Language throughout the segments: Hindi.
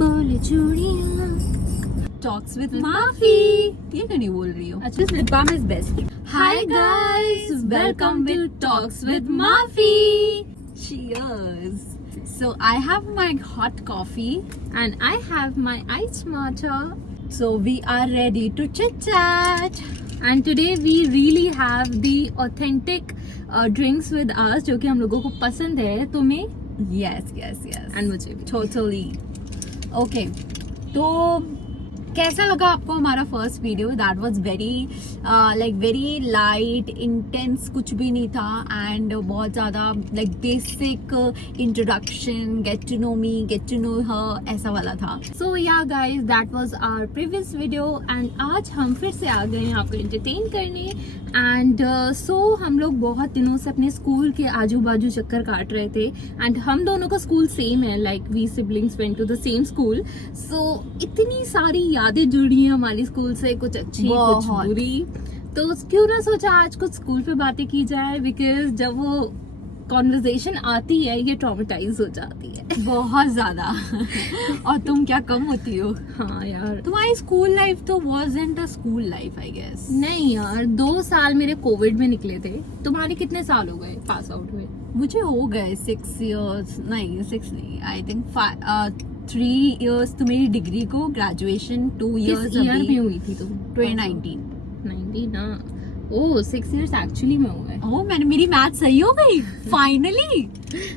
बोले चूड़ियां टॉक्स विद माफी। ये क्यों नहीं बोल रही हो? अच्छा lip balm is best. Hi guys, welcome to talks with Maafi. Cheers. So I have my hot coffee And I have my iced matcha. so we are ready to chit chat. And today we really have the authentic drinks with us जो कि हम लोगों को पसंद है, तुम्हें Yes. and मुझे भी। Totally. Okay. तो कैसा लगा आपको हमारा first video? That was very light, intense कुछ भी नहीं था एंड बहुत ज़्यादा like basic introduction, get to know me, get to know her, ऐसा वाला था। So yeah guys, that was our previous video and आज हम फिर से आ गए हैं आपको entertain करने। एंड हम लोग बहुत दिनों से अपने स्कूल के आजू बाजू चक्कर काट रहे थे एंड हम दोनों का स्कूल सेम है, like we siblings went to the same school. So इतनी सारी यादें जुड़ी हैं हमारी स्कूल से, कुछ अच्छी कुछ बुरी। तो क्यों ना सोचा आज कुछ स्कूल पे बातें की जाए, बिकॉज जब वो कॉन्वर्जेशन आती है ये ट्रॉमेटाइज हो जाती है बहुत ज्यादा। और तुम क्या कम होती हो? हाँ यार, तुम्हारी स्कूल लाइफ तो wasn't a school life, I guess. नहीं यार, 2 साल मेरे कोविड में निकले थे। तुम्हारे कितने साल हो गए पास आउट हुए? मुझे हो गए 6 years, नहीं 6 नहीं, आई थिंक 3 years तो मेरी डिग्री को, ग्रेजुएशन 2 years किस ईयर में हुई थी तुम? 2019। 90 ना? ओह 6 years एक्चुअली में हुआ है। ओह, मेरी मैथ सही हो गई फाइनली।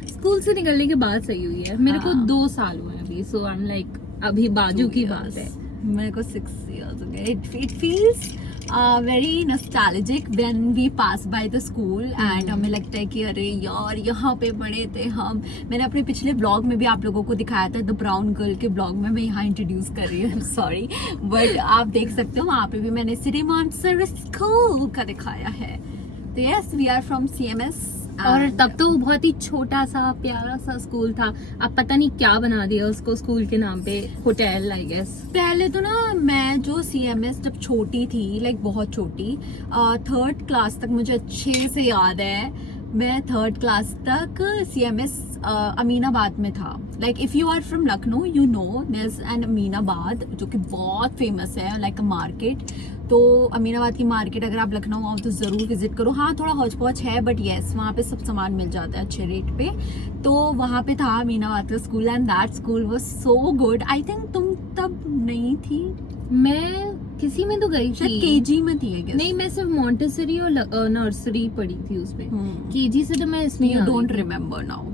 स्कूल से निकलने के बाद सही हुई है। मेरे को 2 साल हुए अभी, सो आई एम लाइक अभी बाजू की बात है। मेरे को 6 years हो गए। It feels very nostalgic when we pass by the school and हमें लगता है कि अरे यार यहाँ पे पढ़े थे हम। मैंने अपने पिछले ब्लॉग में भी आप लोगों को दिखाया था, द ब्राउन गर्ल के ब्लॉग में, मैं यहाँ इंट्रोड्यूस कर रही हूँ, सॉरी, बट आप देख सकते हो वहाँ पे भी मैंने सिटी मॉन्स्टर स्कूल का दिखाया है। तो yes, we are from CMS। और तब तो बहुत ही छोटा सा प्यारा सा स्कूल था, अब पता नहीं क्या बना दिया उसको स्कूल के नाम पे, होटल आई गेस। पहले तो ना मैं जो CMS जब छोटी थी, लाइक बहुत छोटी, 3rd क्लास तक मुझे अच्छे से याद है, मैं 3rd क्लास तक CMS अमीनाबाद में था। Like if you are from Lucknow you know there is an Aminabad जो कि बहुत फेमस है, लाइक अ मार्केट। तो अमीनाबाद की मार्केट अगर आप लखनऊ आओ तो ज़रूर विजिट करो। हाँ, थोड़ा हौच पौच है बट येस, वहाँ पे सब सामान मिल जाता है अच्छे रेट पे। तो वहाँ पे था अमीनाबाद का school and that school was so good. I think तुम तब नहीं थी? मैं किसी में तो गई थी, KG में थी I guess। नहीं, मैं सिर्फ मॉन्टेसरी और नर्सरी पढ़ी थी उसमें। KG से तो मैं इसमें यू डोंट रिमेम्बर नाउ।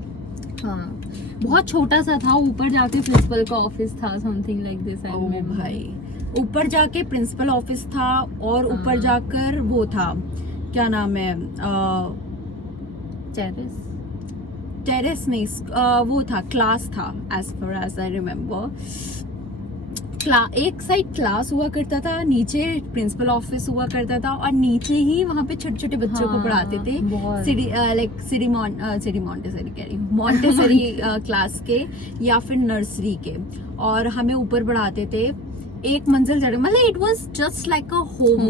हाँ, बहुत छोटा सा था, ऊपर जाके प्रिंसिपल का ऑफिस था, समथिंग लाइक दिस। भाई, ऊपर जाके प्रिंसिपल ऑफिस था और ऊपर जाकर वो था, क्या नाम है, टेरेस नहीं, वो था, क्लास था, as per as I remember. एक साइड क्लास हुआ करता था, नीचे प्रिंसिपल ऑफिस हुआ करता था और नीचे ही वहाँ पे छोटे छोटे बच्चों को पढ़ाते थे। मॉन्टेसरी कह रही हूँ, मॉन्टेसरी क्लास के या फिर नर्सरी के, और हमें ऊपर पढ़ाते थे। एक मंजिल चढ़, मतलब it was just like a home,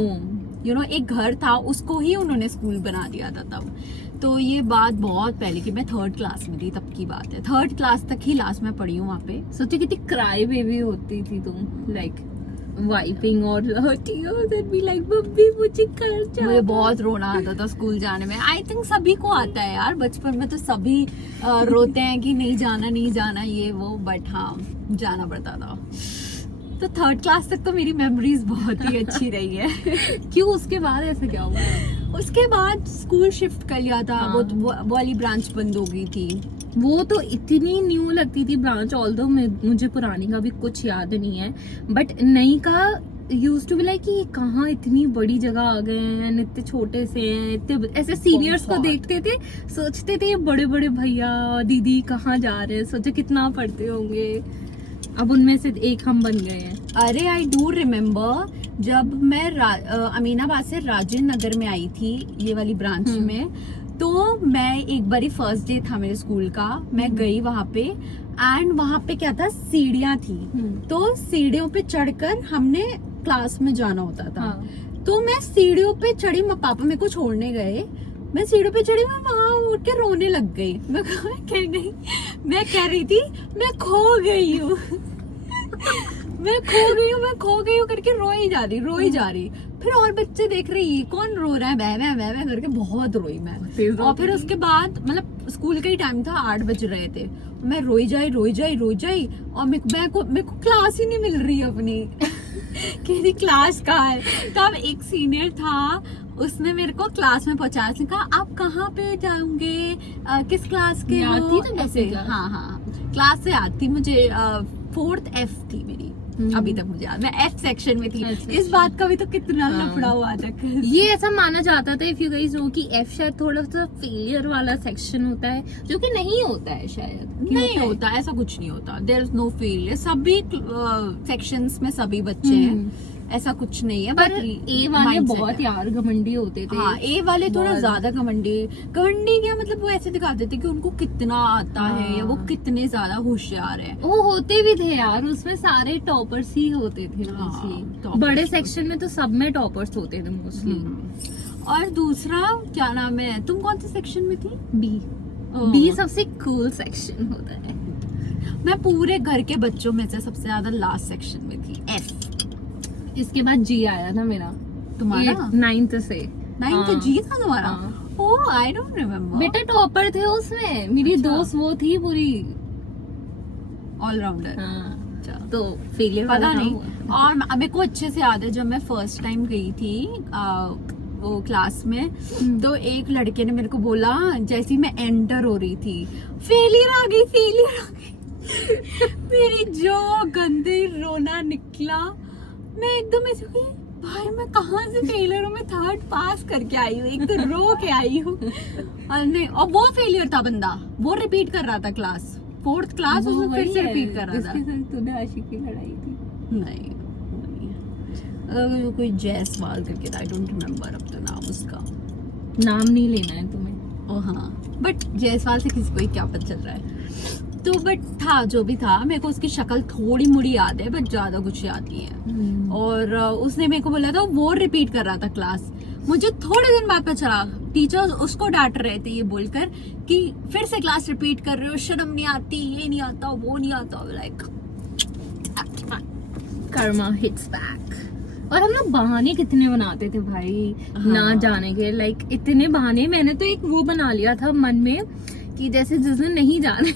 you know, एक घर था, उसको ही उन्होंने स्कूल बना दिया था तब। तो ये बात बहुत पहले की, मैं 3rd क्लास में थी तब की बात है। 3rd क्लास तक ही लास्ट में पढ़ी हूँ वहाँ पे। सोचो कितनी क्राई बेबी होती थी तुम, लाइक वाइपिंग और हर्टिंग बी लाइक मम्मी मुझे घर जाना। मुझे बहुत रोना आता था स्कूल जाने में। आई थिंक सभी को आता है यार, बचपन में तो सभी रोते हैं कि नहीं जाना ये वो, बट हाँ जाना पड़ता था। तो 3rd क्लास तक तो मेरी मेमोरीज बहुत ही अच्छी रही है। क्यों, उसके बाद ऐसे क्या हुआ? उसके बाद स्कूल शिफ्ट कर लिया था। वो वाली ब्रांच बंद हो गई थी। वो तो इतनी न्यू लगती थी ब्रांच, ऑल्दो मुझे पुरानी का भी कुछ याद नहीं है, बट नई का यूज टू बी लाइक कि कहाँ इतनी बड़ी जगह आ गए हैं, इतने छोटे से हैं, इतने ऐसे सीनियर्स को देखते थे, सोचते थे ये बड़े बड़े भैया दीदी कहाँ जा रहे हैं, सोचे कितना पढ़ते होंगे। अब उनमें से एक हम बन गए हैं। अरे आई डू रिमेम्बर जब मैं अमीनाबाद से राजेंद्र नगर में आई थी ये वाली ब्रांच में, तो मैं एक बारी फर्स्ट डे था मेरे स्कूल का, मैं गई वहां पे एंड वहां पे क्या था, सीढ़ियां थी। तो सीढ़ियों पे चढ़कर हमने क्लास में जाना होता था। तो मैं सीढ़ियों पे चढ़ी, पापा मेरे को छोड़ने गए, मैं सीढ़ियों पे चढ़ी, मैं वहां उठ के रोने लग गई। मैं कह रही थी मैं खो गई हूँ। मैं खो गई हूँ करके रोई जा रही। फिर और बच्चे देख रहे ये कौन रो रहा है, मैं करके बहुत रोई मैं। और फिर उसके बाद मतलब स्कूल का ही टाइम था, 8 बज रहे थे, मैं रोई जाई और मेरे को क्लास ही नहीं मिल रही अपनी। किसी क्लास का है। तब एक सीनियर था, उसने मेरे को क्लास में पहुंचाया, उसने कहा आप कहाँ पे जाओगे, किस क्लास के हो? आती तो ऐसे हाँ क्लास से आती मुझे 4th F थी मेरी। अभी तक मुझे याद, मैं F सेक्शन में थी। अच्छा, इस बात का भी तो कितना लफड़ा हुआ था। ये ऐसा माना जाता था इफ यू गाइस नो कि F शायद थोड़ा सा फेलियर वाला सेक्शन होता है, जो कि नहीं होता है शायद। नहीं होता, ऐसा कुछ नहीं होता। देयर इज नो फेलियर, सभी सेक्शंस में सभी बच्चे हैं, ऐसा कुछ नहीं है। पर ए वाले बहुत यार घमंडी होते थे। हाँ, ए वाले थोड़ा ज्यादा घमंडी क्या मतलब, वो ऐसे दिखाते थे कि उनको कितना आता है या वो कितने ज्यादा होशियार है। वो होते भी थे यार, उसमें सारे टॉपर्स ही होते थे मोस्टली। toppers बड़े सेक्शन में तो सब में टॉपर्स होते थे मोस्टली। और दूसरा क्या नाम है, तुम कौन से सेक्शन में थी? बी सबसे कूल सेक्शन होता है। मैं पूरे घर के बच्चों में से सबसे ज्यादा लास्ट सेक्शन में थी, F। इसके बाद जी आया था मेरा, तुम्हारा 9th से। 9th जी था तुम्हारा? हाँ। ओह आई डोंट रिमेम्बर। बेटा टॉपर थे उसमें, मेरी अच्छा। दोस्त वो थी पूरी ऑलराउंडर। हाँ। तो फेलियर पता नहीं। और मेरे को अच्छे से याद है, जब मैं फर्स्ट टाइम गई थी वो क्लास में, तो एक लड़के ने मेरे को बोला, जैसे ही मैं एंटर हो रही थी, फेलियर आ गई। मेरी जो गंदी रोना निकला, मैं एकदम ऐसे हुई, भाई मैं कहाँ से फेलियर हूँ, मैं 3rd पास करके आई हूँ, एक तो रो के आई हूँ। और नहीं, और वो फेलियर था बंदा, वो रिपीट कर रहा था क्लास, 4th क्लास उसमें फिर से रिपीट कर रहा था। तूने आशिक की लड़ाई थी? नहीं, कोई जयसवाल करके था, आई डोंट रिमेम्बर अब तो नाम उसका। नाम नहीं लेना है तुम्हें। ओ हाँ, बट जयसवाल से किसी को ही क्या पता चल रहा है। तो बट था जो भी था, मेरे को उसकी शक्ल थोड़ी मुड़ी याद है, बट ज्यादा कुछ याद नहीं है। और उसने मेरे को बोला था, वो रिपीट कर रहा था क्लास। मुझे थोड़े दिन बाद पता चला, टीचर्स उसको डांट रहे थे ये बोलकर कि फिर से क्लास रिपीट कर रहे हो, शर्म नहीं आती, ये नहीं आता, वो नहीं आता। Like Karma hits back. और हम लोग बहाने कितने बनाते थे भाई, ना जाने के। लाइक इतने बहाने, मैंने तो एक वो बना लिया था मन में कि जैसे जिस दिन नहीं जाना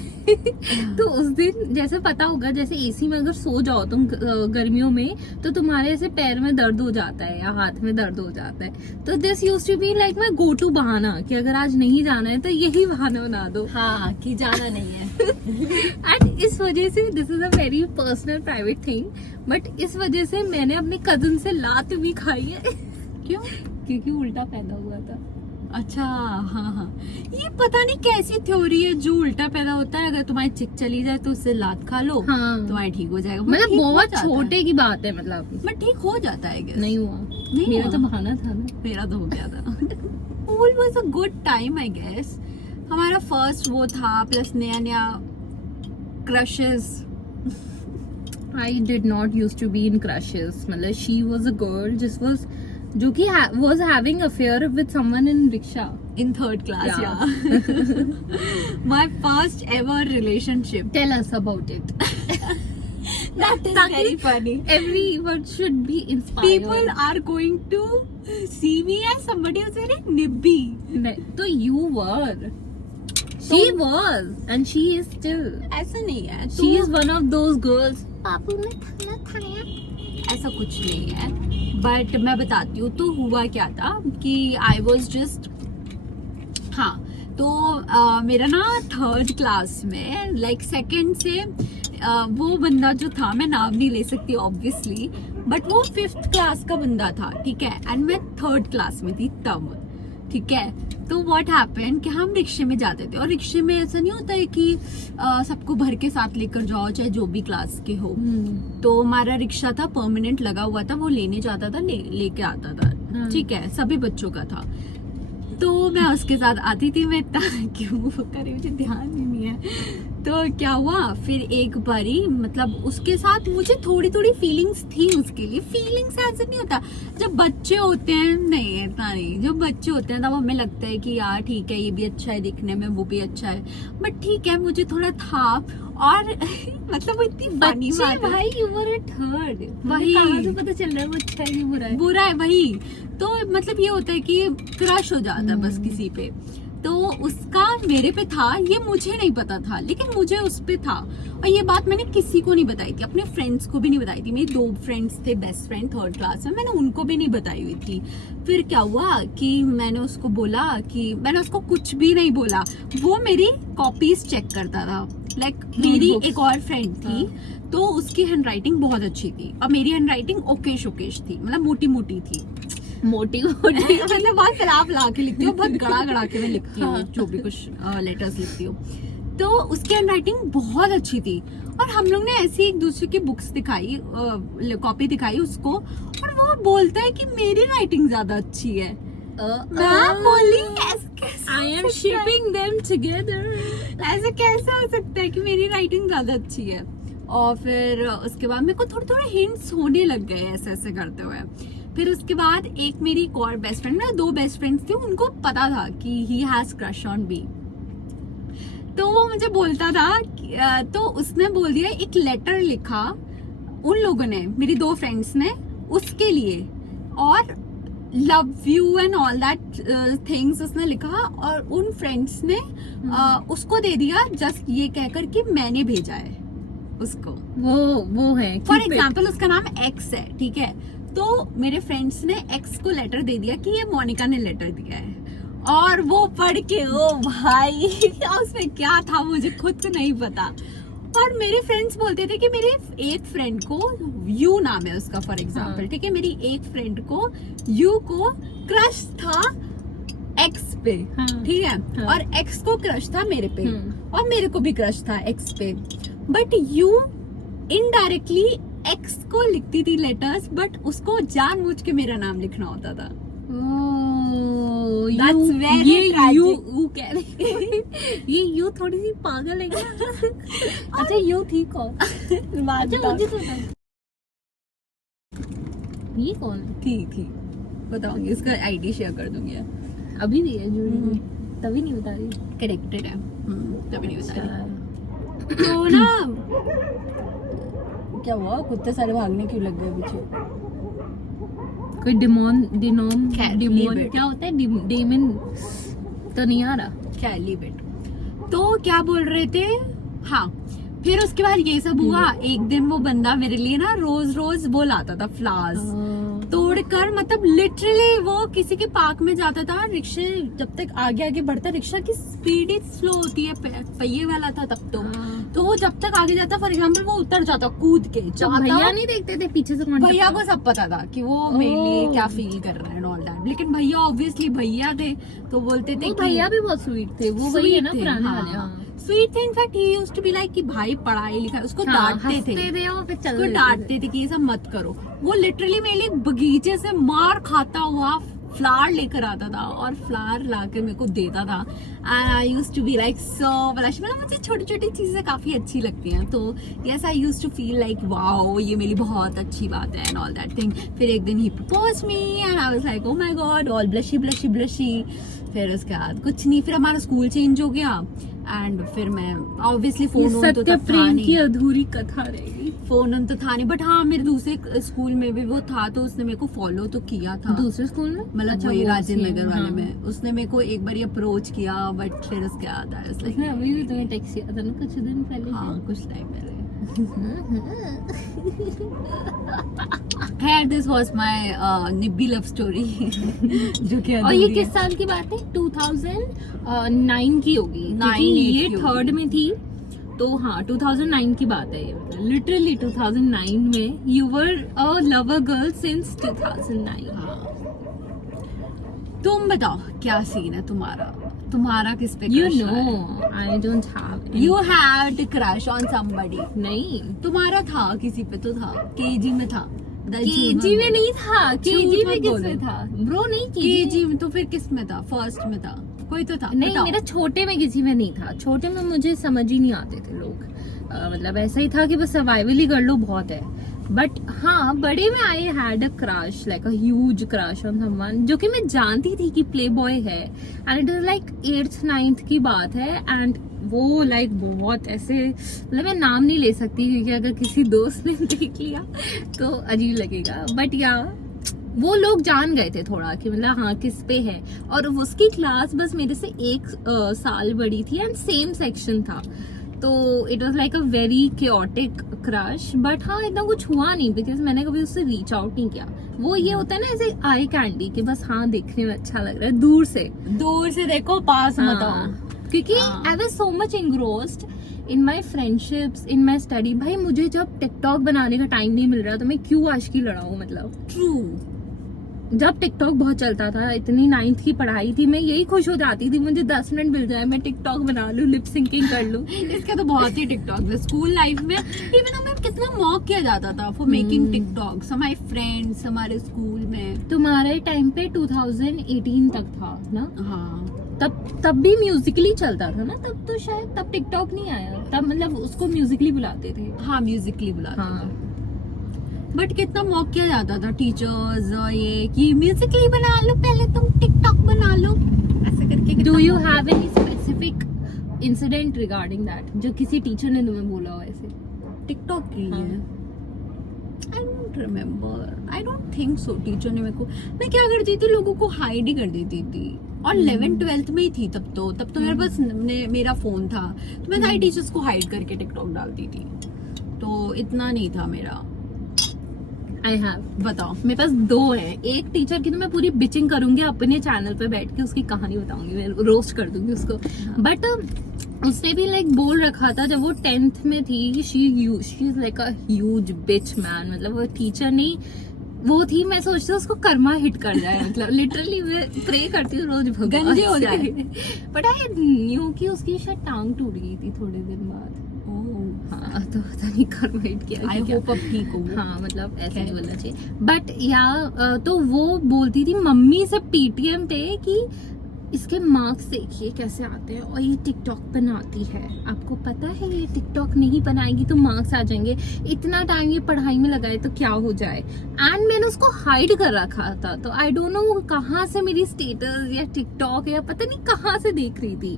तो उस दिन, जैसे पता होगा, जैसे एसी में अगर सो जाओ तुम गर्मियों में, तो तुम्हारे ऐसे पैर में दर्द हो जाता है या हाथ में दर्द हो जाता है। तो this used to be like my go to बहाना कि अगर आज नहीं जाना है तो यही बहाना बना दो। हाँ, कि जाना नहीं है। एंड इस वजह से, this is a very personal private thing, but इस वजह से मैंने अपने कजिन से लात भी खाई है। क्यों? क्योंकि उल्टा पैदा हुआ था। अच्छा, हाँ, ये पता नहीं कैसी थ्योरी है, जो उल्टा पैदा होता है, अगर तुम्हारी चिक चली जाए तो उससे लात खा लो, हाँ। तुम्हारी ठीक हो जाएगा। मतलब बहुत छोटे की बात है, मतलब बट ठीक हो जाता है। नहीं हुआ, मेरा तो बहाना था ना। मेरा तो हो गया था। School was a good time I guess. हमारा फर्स्ट वो था, प्लस नया crushes. I did not used to be in crushes. मतलब she was a girl जो कि was having affair with someone in rickshaw in 3rd class. Yeah. My first ever relationship. Tell us about it. That is very funny. Everyone should be inspired. People are going to see me as somebody who's very nibby. तो you were. She was and she is still. ऐसा नहीं है। She is one of those girls. पापू ने खाना खाया? ऐसा कुछ नहीं है, बट मैं बताती हूँ। तो हुआ क्या था कि आई वॉज जस्ट, हाँ, तो मेरा ना 3rd क्लास में, लाइक 2nd से वो बंदा जो था, मैं नाम नहीं ले सकती ऑब्वियसली, बट वो 5th क्लास का बंदा था, ठीक है, एंड मैं 3rd क्लास में थी तब, ठीक है। तो व्हाट हैपेंड कि हम रिक्शे में जाते थे, और रिक्शे में ऐसा नहीं होता है कि सबको भर के साथ लेकर जाओ, चाहे जो भी क्लास के हो। तो हमारा रिक्शा था, परमानेंट लगा हुआ था, वो लेने जाता था, लेके आता था, ठीक है, सभी बच्चों का था। तो मैं उसके साथ आती थी। मैं इतना क्यों करे, मुझे ध्यान ही नहीं है। तो क्या हुआ, फिर एक बारी, मतलब उसके साथ मुझे थोड़ी थोड़ी फीलिंग्स थी उसके लिए। फीलिंग्स ऐसे नहीं होता, जब बच्चे होते हैं, नहीं इतना नहीं, जब बच्चे होते हैं तब हमें लगता है कि यार ठीक है, ये भी अच्छा है दिखने में, वो भी अच्छा है, बट ठीक है, मुझे थोड़ा था। और मतलब वो इतनी funny बच्चे बात है। भाई यू वर ए थर्ड, वही। कहाँ से पता चल रहा है वो अच्छा है कि बुरा है? बुरा है वही। तो मतलब ये होता है कि क्रश हो जाता है बस किसी पे, तो उसका मेरे पे था, ये मुझे नहीं पता था लेकिन मुझे उस पे था। और ये बात मैंने किसी को नहीं बताई थी, अपने फ्रेंड्स को भी नहीं बताई थी। मेरी 2 फ्रेंड्स थे बेस्ट फ्रेंड 3rd क्लास में, मैंने उनको भी नहीं बताई हुई थी। फिर क्या हुआ कि मैंने उसको बोला कि मैंने उसको कुछ भी नहीं बोला, वो मेरी कॉपीज चेक करता था। लाइक मेरी Notebooks. एक और फ्रेंड थी, तो उसकी हैंडराइटिंग बहुत अच्छी थी और मेरी हैंडराइटिंग ओकेश थी, मतलब मोटी मोटी थी। मोटी मोटी मतलब बहुत फैला के लिखती हूँ, बहुत गड़ा के मैं लिखती हूँ हाँ। जो भी कुछ लेटर्स लिखती हूँ। तो उसकी हैंडराइटिंग बहुत अच्छी थी और हम लोग ने ऐसी एक दूसरे की बुक्स दिखाई, कॉपी दिखाई उसको, और वो बोलता है कि मेरी राइटिंग ज्यादा अच्छी है। मैं बोली I am shipping them together. ऐसे कैसे हो सकता है कि मेरी राइटिंग ज्यादा अच्छी है। और फिर उसके बाद मेरे को थोड़े थोड़े हिंट्स होने लग गए ऐसे ऐसे करते हुए। फिर उसके बाद एक मेरी एक और बेस्ट फ्रेंड, मेरे 2 बेस्ट फ्रेंड्स थी, उनको पता था कि he has crush on B. तो वो मुझे बोलता था तो उसने बोल दिया, एक लेटर लिखा उन लोगों ने, मेरी 2 फ्रेंड्स ने उसके लिए, और love you and all that things उसने लिखा, और उन फ्रेंड्स ने उसको दे दिया जस्ट ये कहकर कि मैंने भेजा है उसको। वो है फॉर एग्जाम्पल उसका नाम एक्स है, ठीक है, तो मेरे फ्रेंड्स ने एक्स को लेटर दे दिया कि ये मोनिका ने लेटर दिया है, और वो पढ़ के ओ भाई उसमें क्या था मुझे खुद को नहीं पता। और मेरे फ्रेंड्स बोलते थे कि मेरे एक फ्रेंड को, यू नाम है उसका फॉर एग्जाम्पल, हाँ। ठीक है, मेरी एक फ्रेंड को, यू को क्रश था एक्स पे, हाँ। ठीक है, हाँ। और एक्स को क्रश था मेरे पे, और मेरे को भी क्रश था एक्स पे। बट यू इनडायरेक्टली एक्स को लिखती थी लेटर्स, बट उसको जानबूझ के मेरा नाम लिखना होता था। That's very ये tragic. यू कह रही ये यू थोड़ी सी पागल है क्या? अच्छा यू थी कौन? अच्छा मुझे तो बता। ये कौन है? थी बताऊंगी, उसका आईडी शेयर कर दूंगी। अभी भी है जुड़ी हुई, तभी नहीं बता रही। कनेक्टेड है, तभी नहीं बता रही। अच्छा। तो ना क्या हुआ, कुत्ते सारे भागने क्यों लग गए पीछे? कोई डिनोम Cat, leave it. क्या होता है? डेमन तो नहीं आ रहा। क्या लिमिट। तो क्या बोल रहे थे, हाँ, फिर उसके बाद ये सब हुआ। एक दिन वो बंदा मेरे लिए ना रोज रोज वो लाता था फ्लावर्स तोड़कर, मतलब लिटरली वो किसी के पार्क में जाता था, रिक्शे जब तक आगे आगे बढ़ता, रिक्शा की स्पीड ही स्लो होती है, पहिए वाला था तब तो वो जब तक आगे जाता, फॉर एग्जाम्पल वो उतर जाता कूद के, तो भैया नहीं देखते थे पीछे से कौन भैया टपका? को सब पता था कि वो मेरे लिए क्या फील कर रहा है ऑल दैट, लेकिन भैया ऑब्वियसली भैया थे तो बोलते थे वो कि भैया भी बहुत स्वीट थे, वो वही है ना पुराने वाले। हाँ। स्वीट थे, in fact he used to be like कि भाई पढ़ाई लिखाई, उसको हाँ, डांटते हंसते थे, थे और फिर चल उसको देते डांटते थे कि ये सब मत करो। वो लिटरली मेरे लिए बगीचे से मार खाता हुआ फ्लावर लेकर आता था और फ्लावर लाके मेरे को देता था। And I used to be like so blush, मतलब मुझे छोटी छोटी चीजें काफी अच्छी लगती हैं, तो yes I used to feel like wow ये मेरी बहुत अच्छी बात है एंड ऑल दैट थिंग। फिर एक दिन he propose me and I was like oh my God, all blushy blushy blushy. फिर उसके बाद कुछ नहीं, फिर हमारा स्कूल चेंज हो गया एंड फिर मैं ऑब्वियसली फोन तो सत्य तब था प्रेम की नहीं, अधूरी कथा रहेगी। फोन तो था नहीं, बट हाँ मेरे दूसरे स्कूल में भी वो था, तो उसने मेरे को फॉलो तो किया था, दूसरे स्कूल में मतलब अच्छा, वही वो राजेंद्र same, नगर वाले हाँ। में। उसने मेरे को एक बार अप्रोच किया, बट फिर उसके बाद I was like, उसने अभी भी तुम्हें टेक्स्ट किया था ना कुछ दिन पहले। हाँ कुछ टाइम पहले। Hey, this was my निब्बी लव स्टोरी जो कि और ये किस साल की बात है? 2009 की होगी, 9, क्योंकि 8 ये की थर्ड होगी। में थी, तो हाँ 2009 की बात है ये, लिटरली 2009 में। You were a lover girl since 2009। तुम बताओ क्या सीन है तुम्हारा किस पे यू crush नो है? I don't have You had a crush on somebody. नहीं, तुम्हारा था, किसी पे तो था, केजी में था। केजी में नहीं था, केजी झूठ में मत किस बोलो। में था ब्रो? नहीं केजी में तो फिर किस में था? फर्स्ट में था, कोई तो था। नहीं, बताओ। मेरा छोटे में किसी में नहीं था। छोटे में मुझे समझ ही नहीं आते थे लोग, मतलब ऐसा ही था कि बस सर्वाइवल ही कर लो बहुत है। बट हाँ, बड़े में I had a crush, like a huge crush on someone जो कि मैं जानती थी कि प्ले बॉय है, and it is like 8th 9th की बात है। एंड वो लाइक बहुत ऐसे, मतलब मैं नाम नहीं ले सकती क्योंकि अगर किसी दोस्त ने देख लिया तो अजीब लगेगा, बट या वो लोग जान गए थे थोड़ा कि मतलब हाँ किस पे है। और उसकी क्लास बस मेरे से 1 साल बड़ी थी एंड सेम सेक्शन था, तो it was like a very chaotic crush. But हाँ इतना कुछ हुआ नहीं बिकॉज मैंने कभी उससे रीच आउट नहीं किया। वो ये होता है ना ऐसे आई कैंडी कि बस हाँ देखने में अच्छा लग रहा है दूर से देखो, पास मत आओ। हाँ, क्योंकि I was so much engrossed in my friendships, in my study. भाई मुझे जब टिकटॉक बनाने का टाइम नहीं मिल रहा तो मैं क्यों आशिकी लड़ाऊं, मतलब ट्रू। जब टिकटॉक बहुत चलता था, इतनी 9th की पढ़ाई थी, मैं यही खुश हो जाती थी मुझे 10 मिनट मिल जाए, मैं टिकटॉक बना लूं, लिप सिंकिंग कर लूं। इसके तो बहुत ही टिकटॉक स्कूल लाइफ में इवन हमें कितना मॉक किया जाता था फॉर मेकिंग टिकटॉक्स, हमारे फ्रेंड्स हमारे स्कूल में। तुम्हारे टाइम पे 2018 तक था ना? हाँ, तब भी म्यूजिकली चलता था ना, तब तो शायद तब टिकटॉक नहीं आया, तब मतलब उसको म्यूजिकली बुलाते थे। हाँ म्यूजिकली बुलाते हाँ, बट कितना मॉक किया जाता था टीचर्स ये कि म्यूजिकली बना लो, पहले तुम टिकटॉक बना लो, ऐसे करके। Do you have any specific incident regarding that जो किसी टीचर ने तुम्हें बोला हो ऐसे टिकटॉक के लिए? हाँ। I don't remember, I don't think so. Teacher ने मेरे को, मैं क्या करती थी, लोगों को हाइड ही कर देती थी। और 11th 12th में ही थी तब तो मेरे पास मेरा फोन था, तो मैं सारी टीचर्स को हाइड करके टिकटॉक डालती थी, तो इतना नहीं था मेरा। आई हैव, बताओ। मेरे पास 2 हैं। एक टीचर की तो मैं पूरी बिचिंग करूंगी अपने चैनल पे बैठ के, उसकी कहानी बताऊंगी, मैं रोस्ट कर दूंगी उसको। बट उसने भी लाइक बोल रखा था जब वो 10th में थी, she is like a huge bitch man, मतलब वो टीचर नहीं वो थी, मैं सोचती हूँ उसको कर्मा हिट कर जाए, मतलब लिटरली मैं प्रे करती हूँ रोज भगवान गंजे हो जाए। बट आई न्यू कि उसकी शायद टांग टूट गई थी थोड़े दिन बाद। हाँ, तो पता नहीं कर्मा हिट किया। आई होप अब ठीक हो। हाँ, मतलब ऐसे नहीं बोलना चाहिए। बट या तो वो बोलती थी मम्मी से पीटीएम पे कि इसके मार्क्स देखिए कैसे आते हैं और ये टिकटॉक बनाती है, आपको पता है ये टिकटॉक नहीं बनाएगी तो मार्क्स आ जाएंगे, इतना टाइम ये पढ़ाई में लगाए तो क्या हो जाए। एंड मैंने उसको हाइड कर रखा था, तो आई डोंट नो कहाँ से मेरी स्टेटस या टिकटॉक या पता नहीं कहाँ से देख रही थी।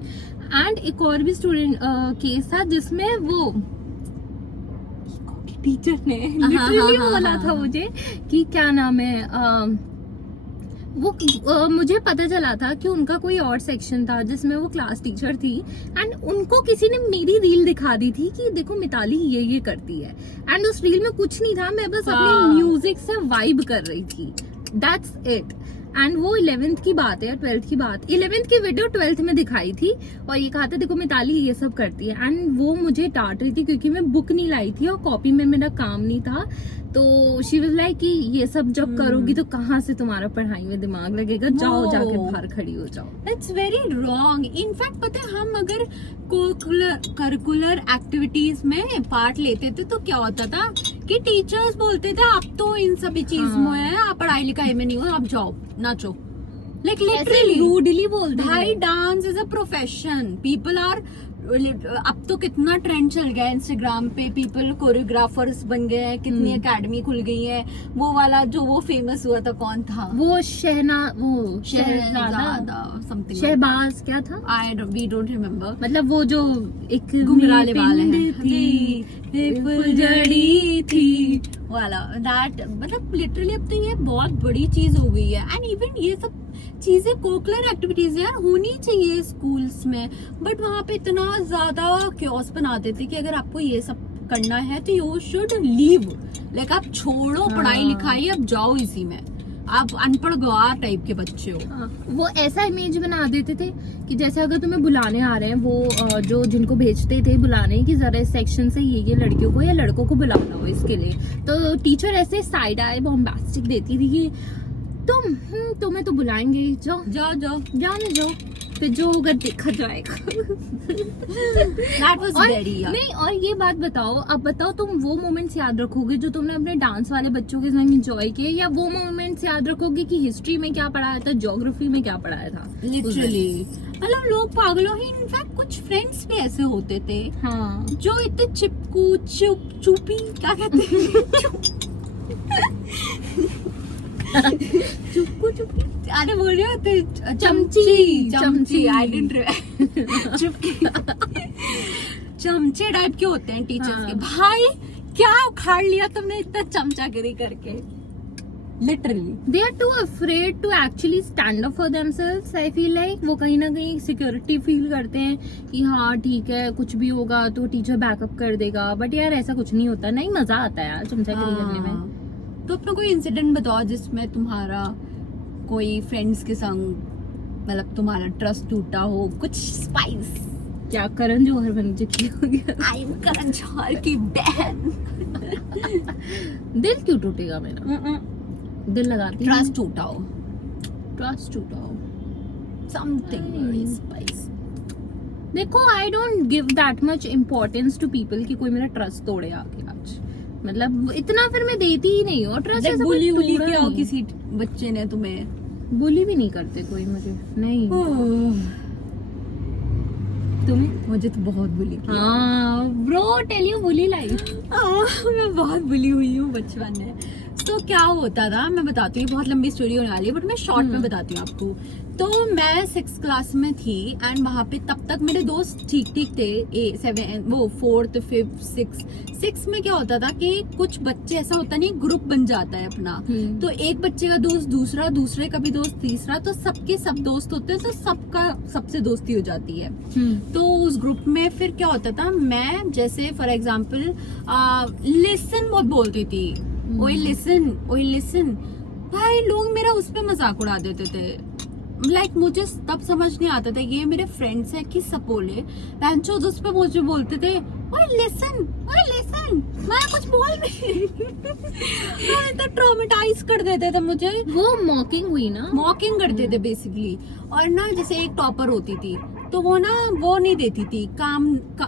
एंड एक और भी स्टूडेंट केस था जिसमें वो टीचर ने लिटरली बोला था मुझे कि क्या नाम है, वो मुझे पता चला था कि उनका कोई और सेक्शन था जिसमें वो क्लास टीचर थी, एंड उनको किसी ने मेरी रील दिखा दी थी कि देखो मिताली ये करती है, एंड उस रील में कुछ नहीं था, मैं बस अपनी म्यूजिक से वाइब कर रही थी, दैट्स इट। एंड वो 11th की बात है, 12th की बात, 11th की वीडियो 12th में दिखाई थी और ये कहा था देखो मिताली ये सब करती है। एंड वो मुझे डांट रही थी क्योंकि मैं बुक नहीं लाई थी और कॉपी में मेरा काम नहीं था, तो शी वाज लाइक कि ये सब जब करोगी तो कहाँ से तुम्हारा पढ़ाई में दिमाग लगेगा, जाओ जाके बाहर खड़ी हो जाओ। That's very wrong. इनफैक्ट पता है हम अगर करिकुलर एक्टिविटीज में पार्ट लेते थे तो क्या होता था कि टीचर्स बोलते थे आप तो इन सभी चीज में है, आप पढ़ाई लिखाई में नहीं हो, आप जाओ नाचो। लाइक लिटरली रूडली बोलते भाई dance is a profession, people are, अब तो कितना ट्रेंड चल गया है इंस्टाग्राम पे, पीपल कोरियोग्राफर्स बन गए हैं, कितनी एकेडमी खुल गई है। वो वाला जो वो फेमस हुआ था कौन था, वो शहजादा समथिंग, शहबाज क्या था, वी डोंट रिमेम्बर, मतलब वो जो एक घुंघराले वाले हैं थी फुलझड़ी थी वाला, दैट मतलब लिटरली अब तो ये बहुत बड़ी चीज हो गई है। एंड इवन ये सब चीजें कोकुलर एक्टिविटीज यार होनी चाहिए स्कूल्स में, बट वहाँ पे इतना ज्यादा क्योस बनाते थे कि अगर आपको ये सब करना है तो यू शुड लीव, लाइक आप छोड़ो पढ़ाई लिखाई, अब जाओ इसी में, आप अनपढ़ गवार टाइप के बच्चे हो। वो ऐसा इमेज बना देते थे कि जैसे अगर तुम्हें बुलाने आ रहे हैं, वो जो जिनको भेजते थे बुलाने कि जरा इस सेक्शन से ये लड़कियों को या लड़कों को बुलाना हो इसके लिए, तो टीचर ऐसे साइड आई बॉम्बास्टिक देती थी कि तुम्हें तो बुलाएंगे, जाने जाओ, फिर जो होगा देखा जाएगा। That was very young. नहीं, और ये बात बताओ, अब बताओ तुम वो मोमेंट्स याद रखोगे जो तुमने अपने डांस वाले बच्चों के संग एंजॉय किए, या वो मोमेंट्स याद रखोगे कि हिस्ट्री में क्या पढ़ाया था, ज्योग्राफी में क्या पढ़ाया था। लिटरली मतलब लोग पागलों ही, इनफैक्ट कुछ फ्रेंड्स भी ऐसे होते थे हाँ, जो इतने चिपकू चुपी क्या कहते हैं चुपकू चुपकी, अरे बोल रहे होते चमची, चमची, आई डिडंट चुपकी। चमचे टाइप के होते हैं टीचर्स के। भाई क्या उखाड़ लिया तुमने इतना चमचागिरी करके, literally. They are too afraid to actually stand up for themselves. I feel like वो कहीं ना कहीं सिक्योरिटी फील करते हैं कि हाँ ठीक है, कुछ भी होगा तो टीचर बैकअप कर देगा, बट यार ऐसा कुछ नहीं होता। नहीं, मजा आता है यार चमचागिरी करने में। तो अपना कोई इंसिडेंट बताओ जिसमें तुम्हारा कोई फ्रेंड्स के संग मतलब तुम्हारा ट्रस्ट टूटा हो, कुछ स्पाइस। क्या करण जौहर बन चुकी हो गया। आई एम करण जौहर की बहन। दिल क्यों टूटेगा मेरा? दिल लगाती हूँ। ट्रस्ट टूटा हो, ट्रस्ट टूटा हो। Something very spice. देखो, I don't give that much importance to people कि कोई मेरा ट्रस्ट तोड़े आके आज। मतलब इतना फिर मैं देती ही नहीं हूँ ट्रस्ट। बुली उली किया हो किसी बच्चे ने तुम्हें? बुली भी नहीं करते कोई मुझे, नहीं। तुम्हें? मुझे तो बहुत बुली किया। हाँ bro, tell you bully life. मैं बहुत बुली हुई हूँ बचपन में। तो क्या होता था मैं बताती हूँ, बहुत लंबी स्टोरी होने वाली है बट मैं शॉर्ट में बताती हूँ आपको। तो मैं 6th क्लास में थी एंड वहाँ पे तब तक मेरे दोस्त ठीक ठीक थे। 4th 5th 6th में क्या होता था कि कुछ बच्चे, ऐसा होता नहीं, ग्रुप बन जाता है अपना। तो एक बच्चे का दोस्त दूसरा, दूसरे का भी दोस्त तीसरा, तो सबके सब दोस्त होते हैं, तो सबका सबसे दोस्ती हो जाती है। तो उस ग्रुप में फिर क्या होता था, मैं जैसे फॉर एग्जाम्पल लिसन बहुत बोलती थी। ओए लिसन भाई, लोग मेरा उस पे मजाक उड़ा देते थे। लाइक मुझे तब समझ नहीं आता था ये मेरे फ्रेंड्स हैं कि सपोले बेंचो, उस पे मुझे बोलते थे ओए लिसन, मैं कुछ बोल नहीं। तो ट्रॉमेटाइज कर देते थे मुझे। वो मॉकिंग हुई ना, मॉकिंग करते थे बेसिकली। और ना जैसे एक टॉपर होती थी तो वो ना वो नहीं देती थी काम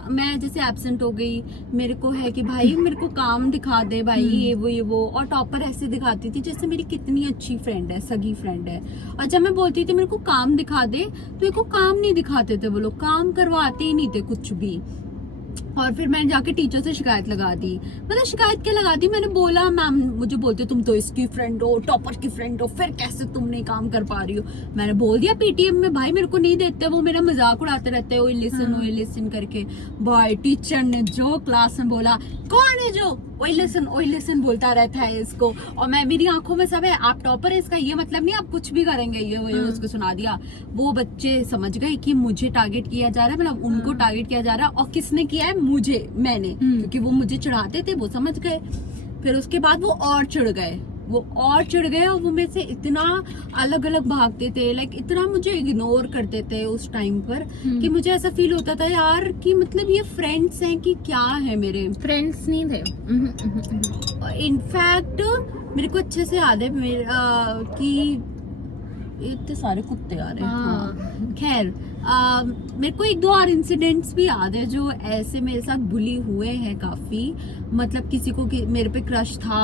मैं जैसे एब्सेंट हो गई, मेरे को है कि भाई मेरे को काम दिखा दे भाई, ये वो। और टॉपर ऐसे दिखाती थी जैसे मेरी कितनी अच्छी फ्रेंड है, सगी फ्रेंड है। और जब मैं बोलती थी मेरे को काम दिखा दे तो मेरे को काम नहीं दिखाते थे वो लोग, काम करवाते ही नहीं थे कुछ भी। और फिर मैंने जाके टीचर से शिकायत लगा दी। मतलब शिकायत क्या लगा दी, मैंने बोला मैम मुझे बोलते तुम तो इसकी फ्रेंड हो, टॉपर की फ्रेंड हो, फिर कैसे तुम नहीं काम कर पा रही हो। मैंने बोल दिया पीटीएम में भाई मेरे को नहीं देते, वो मेरा मजाक उड़ाते रहते हैं ओए लिसन करके। भाई टीचर ने जो क्लास में बोला, कौन है जो ओए लिसन बोलता रहता है इसको। और मैं, मेरी आंखों में सब है, आप टॉपर है इसका ये मतलब नहीं आप कुछ भी करेंगे, ये उसको सुना दिया। वो बच्चे समझ गए कि मुझे टारगेट किया जा रहा है, मतलब उनको टारगेट किया जा रहा है। और किसने किया है? मैंने, क्योंकि वो मुझे चिढ़ाते थे, वो समझ गए। फिर उसके बाद वो और चिढ़ गए और वो मेरे से इतना अलग अलग भागते थे, लाइक इतना मुझे इग्नोर करते थे उस टाइम पर कि मुझे ऐसा फील होता था यार कि मतलब ये फ्रेंड्स हैं कि क्या है। मेरे फ्रेंड्स नहीं थे। इनफैक्ट मेरे को अच्छे से याद है कि इतने सारे कुत्ते आ रहे हैं। खैर मेरे को 1-2 और इंसिडेंट्स भी याद है जो ऐसे मेरे साथ बुली हुए हैं काफी। मतलब किसी को मेरे पे क्रश था,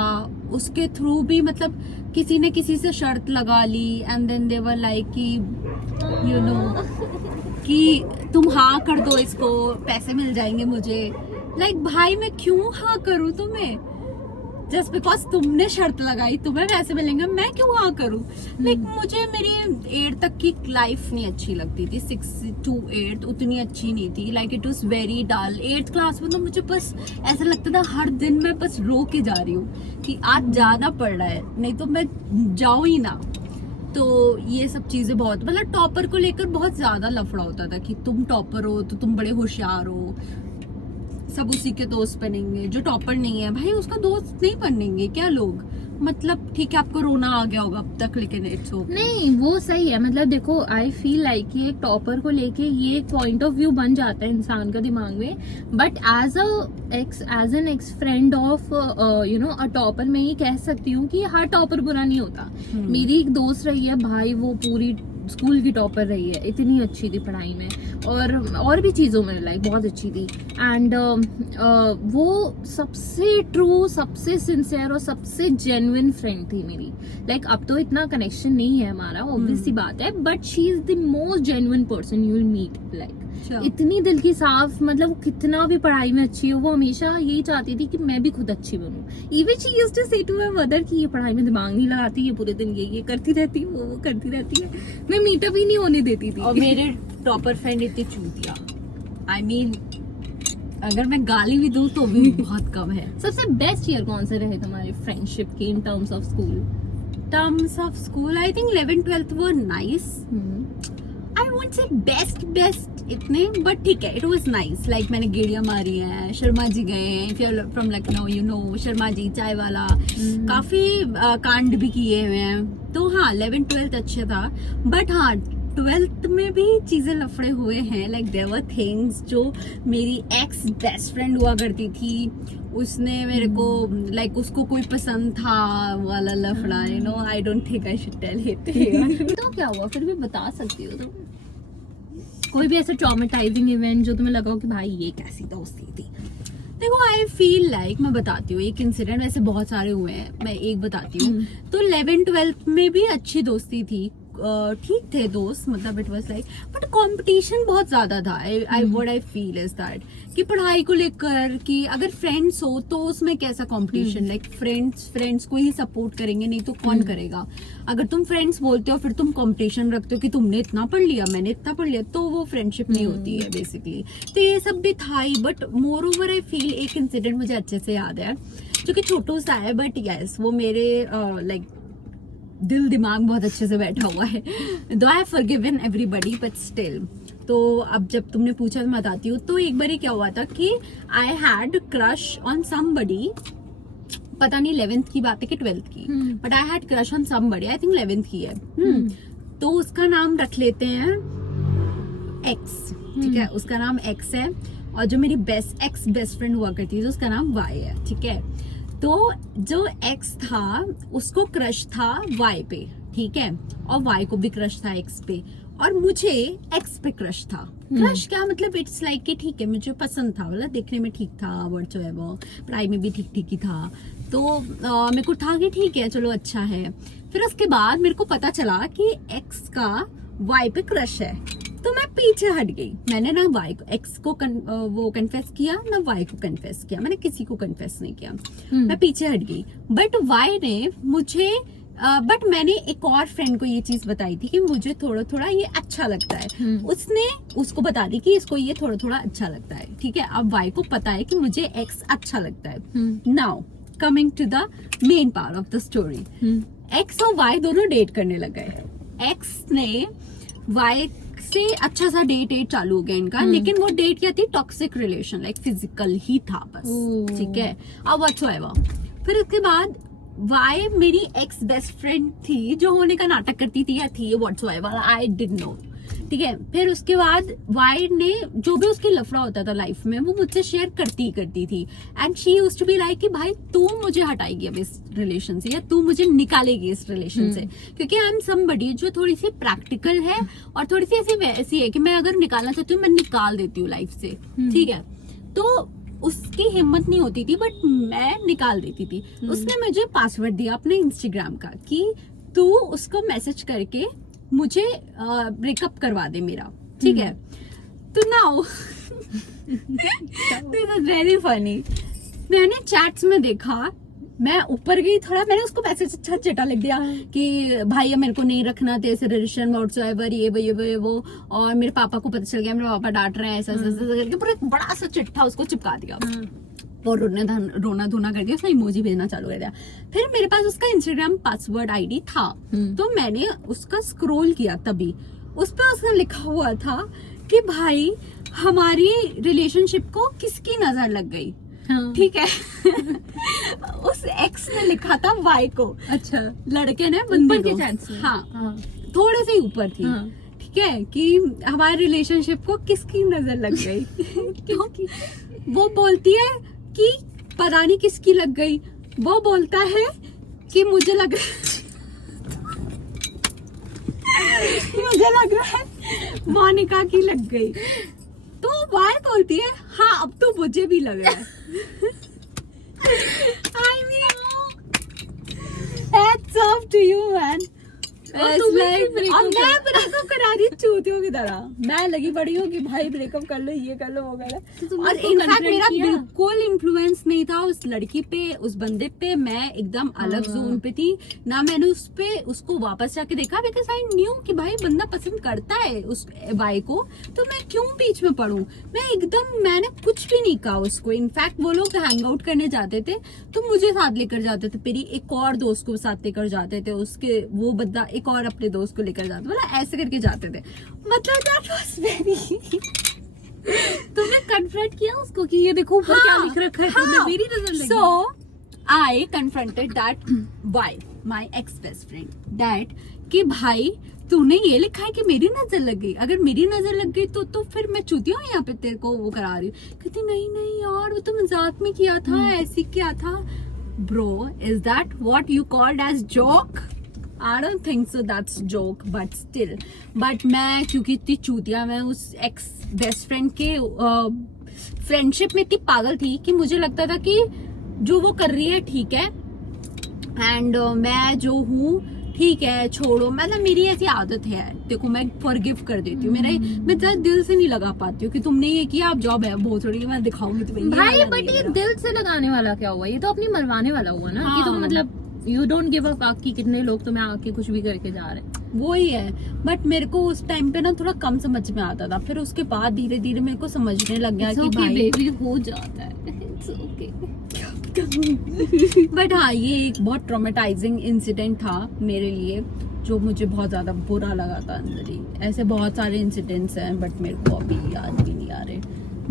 उसके थ्रू भी मतलब किसी ने किसी से शर्त लगा ली and then they were like कि यू नो कि तुम हाँ कर दो इसको, पैसे मिल जाएंगे मुझे। लाइक भाई मैं क्यों हाँ करूँ तुम्हें, जस्ट बिकॉज तुमने शर्त लगाई तुम्हें पैसे मिलेंगे, मैं क्यों हाँ करूँ। लाइक मुझे मेरी 8 तक की लाइफ नहीं अच्छी लगती थी। 6 to 8 उतनी अच्छी नहीं थी। Like it was very dull. 8th class में तो मुझे बस ऐसा लगता था हर दिन मैं बस रो के जा रही हूँ कि आज जाना पड़ रहा है, नहीं तो मैं जाऊँ ही ना। तो ये सब चीजें बहुत, मतलब टॉपर को लेकर बहुत ज्यादा लफड़ा होता था कि तुम टॉपर हो तो तुम बड़े होशियार हो, सब उसी के दोस्त बनेंगे। जो टॉपर नहीं है भाई उसका दोस्त नहीं बनेंगे क्या लोग। मतलब ठीक है आपको रोना आ गया होगा अब तक, लेकिन इट्स ओके। नहीं वो सही है। मतलब देखो आई फील लाइक कि एक टॉपर को लेके ये एक पॉइंट ऑफ व्यू बन जाता है इंसान का दिमाग में, but as an ex friend of a topper मैं ये कह सकती हूँ कि हर टॉपर बुरा नहीं होता। मेरी एक दोस्त रही है भाई, वो पूरी स्कूल की टॉपर रही है, इतनी अच्छी थी पढ़ाई में। और भी चीज़ों में लाइक बहुत अच्छी थी। एंड वो सबसे ट्रू, सबसे सिंसियर और सबसे जेन्युइन फ्रेंड थी मेरी। लाइक अब तो इतना कनेक्शन नहीं है हमारा, ऑब्वियस सी बात है, but she is the most genuine person you will meet. Like इतनी दिल की साफ, मतलब वो कितना भी पढ़ाई में अच्छी हो, वो हमेशा यही चाहती थी कि मैं भी खुद अच्छी बनूं। इवन शी यूज्ड टू से टू माय मदर कि ये पढ़ाई में दिमाग नहीं लगाती, ये पूरे दिन ये करती रहती है, वो करती रहती है। मैं मीटअप ही नहीं होने देती थी। और मेरे टॉपर फ्रेंड इतनी चूतिया, आई मीन अगर मैं गाली भी दूं तो भी बहुत कम है। सबसे बेस्ट ईयर कौन से रहे तुम्हारे फ्रेंडशिप के in terms of school? Terms of school I think 11th-12th were nice. I won't say best इतने, बट ठीक है, इट वाज नाइस। लाइक मैंने गेड़ियां मारी हैं, शर्मा जी गए हैं, if you are from Lucknow you know Sharma ji चाय वाला, काफी कांड भी किए हुए हैं। तो हाँ 11th-12th अच्छा था, बट हाँ 12th में भी चीजें लफड़े हुए हैं। लाइक देयर वर थिंग्स जो मेरी एक्स बेस्ट फ्रेंड हुआ करती थी, उसने मेरे को लाइक उसको कोई पसंद था वाला लफड़ा, you know. I don't think I should tell it. तो क्या हुआ फिर भी बता सकती हो तुम? कोई भी ऐसा ट्रॉमेटाइजिंग इवेंट जो तुम्हें लगा हो कि भाई ये कैसी दोस्ती थी? देखो आई फील लाइक, मैं बताती हूँ एक इंसिडेंट, वैसे बहुत सारे हुए हैं, मैं एक बताती हूँ। तो 11th-12th में भी अच्छी दोस्ती थी, ठीक थे दोस्त, मतलब it was like, but competition बहुत ज्यादा था। What I feel is that कि पढ़ाई को लेकर कि अगर फ्रेंड्स हो तो उसमें कैसा कंपटीशन, लाइक फ्रेंड्स को ही सपोर्ट करेंगे, नहीं तो कौन करेगा। अगर तुम फ्रेंड्स बोलते हो फिर तुम कंपटीशन रखते हो कि तुमने इतना पढ़ लिया, मैंने इतना पढ़ लिया, तो वो फ्रेंडशिप नहीं होती है बेसिकली। तो ये सब भी था ही, but moreover I feel एक इंसिडेंट मुझे अच्छे से याद है जो कि छोटू सा है, बट यस वो मेरे लाइक दिल दिमाग बहुत अच्छे से बैठा हुआ है। दो I have forgiven everybody but still. तो अब जब तुमने पूछा तो मैं बताती हूँ। तो एक बार क्या हुआ था कि I had crush on somebody, पता नहीं 11th की बात है कि 12th की, but I had crush on somebody, I think 11th की है। तो उसका नाम रख लेते हैं एक्स, ठीक है, उसका नाम एक्स है। और जो मेरी बेस्ट फ्रेंड हुआ करती थी उसका नाम वाई है, ठीक है। तो जो एक्स था उसको क्रश था वाई पे, ठीक है, और वाई को भी क्रश था एक्स पे, और मुझे एक्स पे क्रश था। क्रश क्या मतलब, इट्स लाइक कि ठीक है मुझे पसंद था, मतलब देखने में ठीक था, व्हाटसोएवर, पढ़ाई में भी ठीक ही था। तो मेरे को था कि ठीक है चलो अच्छा है। फिर उसके बाद मेरे को पता चला कि एक्स का वाई पे क्रश है, तो मैं पीछे हट गई। मैंने ना वाई को एक्स को वो कन्फेस किया, ना वाई को कन्फेस किया, मैंने किसी को कन्फेस नहीं किया। मैं पीछे हट गई, बट वाई ने मुझे बट मैंने एक और फ्रेंड को ये चीज बताई थी कि मुझे थोड़ा ये अच्छा लगता है। उसने उसको बता दी कि इसको ये थोड़ा अच्छा लगता है, ठीक है। अब वाई को पता है कि मुझे एक्स अच्छा लगता है। Now coming to the main part of the story, X और वाई दोनों डेट करने लग गए। एक्स ने वाई से अच्छा सा डेट चालू हो गया इनका, लेकिन वो डेट क्या थी, टॉक्सिक रिलेशन, लाइक फिजिकल ही था बस, ठीक है। अब व्हाटसोएवर फिर उसके बाद वाई मेरी एक्स बेस्ट फ्रेंड थी जो होने का नाटक करती थी या थी व्हाटसोएवर, आई डिडंट नो, ठीक है। फिर उसके बाद वाई ने जो भी उसकी लफड़ा होता था लाइफ में वो मुझसे शेयर करती थी, and she used to be like कि भाई तू मुझे हटाएगी अब इस रिलेशन से, या तू मुझे निकालेगी इस रिलेशन से, क्योंकि आई एम समबडी जो थोड़ी सी प्रैक्टिकल है और थोड़ी सी ऐसी वैसी है कि मैं अगर निकालना चाहती हूँ मैं निकाल देती हूँ लाइफ से, ठीक है। तो उसकी हिम्मत नहीं होती थी बट मैं निकाल देती थी। उसने मुझे पासवर्ड दिया अपने इंस्टाग्राम का कि तू उसको मैसेज करके मुझे ब्रेकअप करवा दे मेरा, ठीक है। तो now this is very funny, मैंने चैट्स में देखा, मैं ऊपर गई थोड़ा, मैंने उसको मैसेज अच्छा चिटा लिख दिया कि भाई अब मेरे को नहीं रखना तेरे रिलेशन व्हाटसोएवर, ये वो, और मेरे पापा को पता चल गया, मेरे पापा डांट रहे हैं ऐसा करके पूरा बड़ा सा चिट्ठा उसको चिपका दिया और रोना धोना कर दिया, उसने इमोजी भेजना चालू कर दिया। फिर मेरे पास उसका इंस्टाग्राम पासवर्ड आईडी था, तो मैंने उसका स्क्रॉल किया, तभी उस पर उसने लिखा हुआ था कि भाई हमारी रिलेशनशिप को किसकी नजर लग गई, ठीक है। उस एक्स ने लिखा था वाई को, अच्छा लड़के ने ऊपर के चांस, हाँ थोड़े से ऊपर थी, ठीक है, कि हमारे रिलेशनशिप को किसकी नजर लग गई। क्योंकि वो बोलती है कि पता नहीं किसकी लग गई, वो बोलता है कि मुझे लग रहा है मोनिका की लग गई, तो वाई बोलती है हाँ अब तो मुझे भी लग रहा है। I mean, hats off to you man. और तू भी breakup अब मैं ब्रेकअप करा रही चूतियों की तरह, मैं लगी पड़ी हूँ कि भाई ब्रेकअप कर लो, ये कर लो, वो कर तो लो। तुमने और उसको इनफैक्ट confront मेरा किया? बिल्कुल इन्फ्लुएंस नहीं था उस लड़की पे, उस बंदे पे, मैं एकदम अलग जोन पे थी ना। मैंने उस पे उसको वापस जाके देखा, बिकॉज आई न्यू कि भाई बंदा पसंद करता है उस बाई को, तो मैं क्यों बीच में पढ़ूं। मैंने कुछ भी नहीं कहा उसको। इनफैक्ट वो लोग हैंग आउट करने जाते थे तो मुझे साथ लेकर जाते थे, मेरी एक और दोस्त को साथ लेकर जाते थे, उसके वो बंदा एक और अपने दोस्त को लेकर जाते, मतलब ऐसे करके जाते थे। मतलब दैट वाज वेरी तुमने कन्फ्रंट किया उसको कि ये देखो ऊपर क्या लिख रखा है, तुमने मेरी नजर लगी। So I confronted that wife, my ex best friend, that कि भाई तूने ये लिखा है कि मेरी नजर लग गई, अगर मेरी नजर लग गई तो फिर मैं चूतिया हूँ यहाँ पे तेरे को वो करा रही हूँ। कहती नहीं नहीं यार वो तो मजाक में किया था, ऐसी क्या था। Bro, is that what you called as joke? I don't think so that's joke, but still. But मैं क्योंकि इतनी चूतिया, मैं उस एक्स बेस्ट फ्रेंड के फ्रेंडशिप में इतनी पागल थी कि मुझे लगता था कि जो वो कर रही है ठीक है, एंड मैं जो हूँ ठीक है, छोड़ो। मतलब मेरी ऐसी आदत है, देखो मैं फॉरगिव कर देती हूँ, मैं ज़्यादा दिल से नहीं लगा पाती हूँ कि तुमने ये किया, आप जॉब है बहुत थोड़ी मैं दिखाऊंगी तुम्हें। भाई बट ये दिल से लगाने वाला क्या हुआ, ये तो अपनी मरवाने वाला हुआ ना। हाँ। कि तुम मतलब you don't give a fuck कि कितने लोग तुम्हें आके कुछ भी करके जा रहे हैं। वो ही है। बट मेरे को उस टाइम पे ना थोड़ा कम समझ में आता था, फिर उसके बाद धीरे धीरे मेरे को समझने लग गया कि भाई बेबी हो जाता है, इट्स ओके। बट हाँ ये एक बहुत ट्रॉमेटाइजिंग इंसिडेंट था मेरे लिए, जो मुझे बहुत ज्यादा बुरा लगा था अंदर ही। ऐसे बहुत सारे इंसिडेंट्स हैं बट मेरे को अभी याद भी नहीं आ रहे।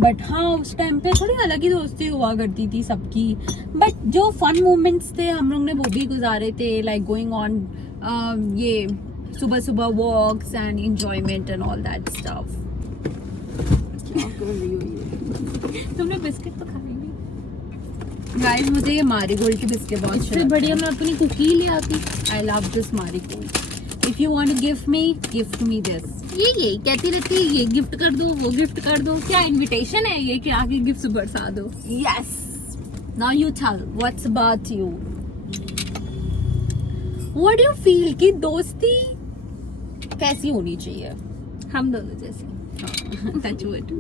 बट हाँ उस टाइम पे थोड़ी अलग ही दोस्ती हुआ करती थी सबकी, बट जो फन मोमेंट्स थे हम लोग ने वो भी गुजारे थे, लाइक गोइंग ऑन ये सुबह सुबह walks and enjoyment and all that stuff. क्या कर रही हो ये? तुमने बिस्किट तो खाई नहीं? गाइस मुझे ये मारीगोल्ड की बिस्किट बहुत इससे बढ़िया मैं अपनी कुकी ले आती। I love this Marigold. If you want to gift me this. ये कहती रहती है ये गिफ्ट कर दो, वो गिफ्ट कर दो। क्या इनविटेशन है ये कि आगे गिफ्ट बरसा दो? Yes, now you tell what's about you, what do you feel कि दोस्ती कैसी होनी चाहिए? हम दोनों जैसे। Touch wood.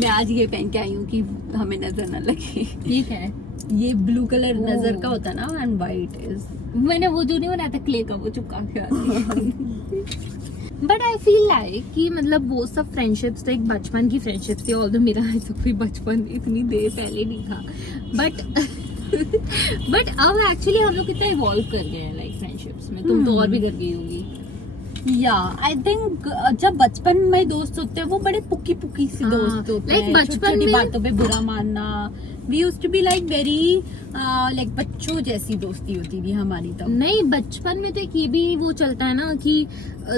मैं आज ये पहन के आई हूँ कि हमें नजर न लगे। ठीक है, ये ब्लू कलर नजर का होता है ना, एंड वाइट इज। मैंने वो जो नहीं बनाया था क्ले का, वो चिपका के आती। बट आई फील लाइक कि मतलब वो सब फ्रेंडशिप्स तो एक बचपन की फ्रेंडशिप्स थी, ऑल्दो मेरा ऐसा कोई बचपन इतनी देर पहले नहीं था, बट अब एक्चुअली हम लोग कितना इवॉल्व कर गए हैं लाइक फ्रेंडशिप्स में। तुम तो और भी कर गई होगी। या आई थिंक जब बचपन में दोस्त होते हैं वो बड़े पुक्की पुक्की से दोस्त होते हैं, like बचपन में बातों पे बुरा मानना। We used to be like very like बच्चों जैसी दोस्ती होती थी हमारी तब। नहीं, बचपन में तो एक ये भी वो चलता है ना कि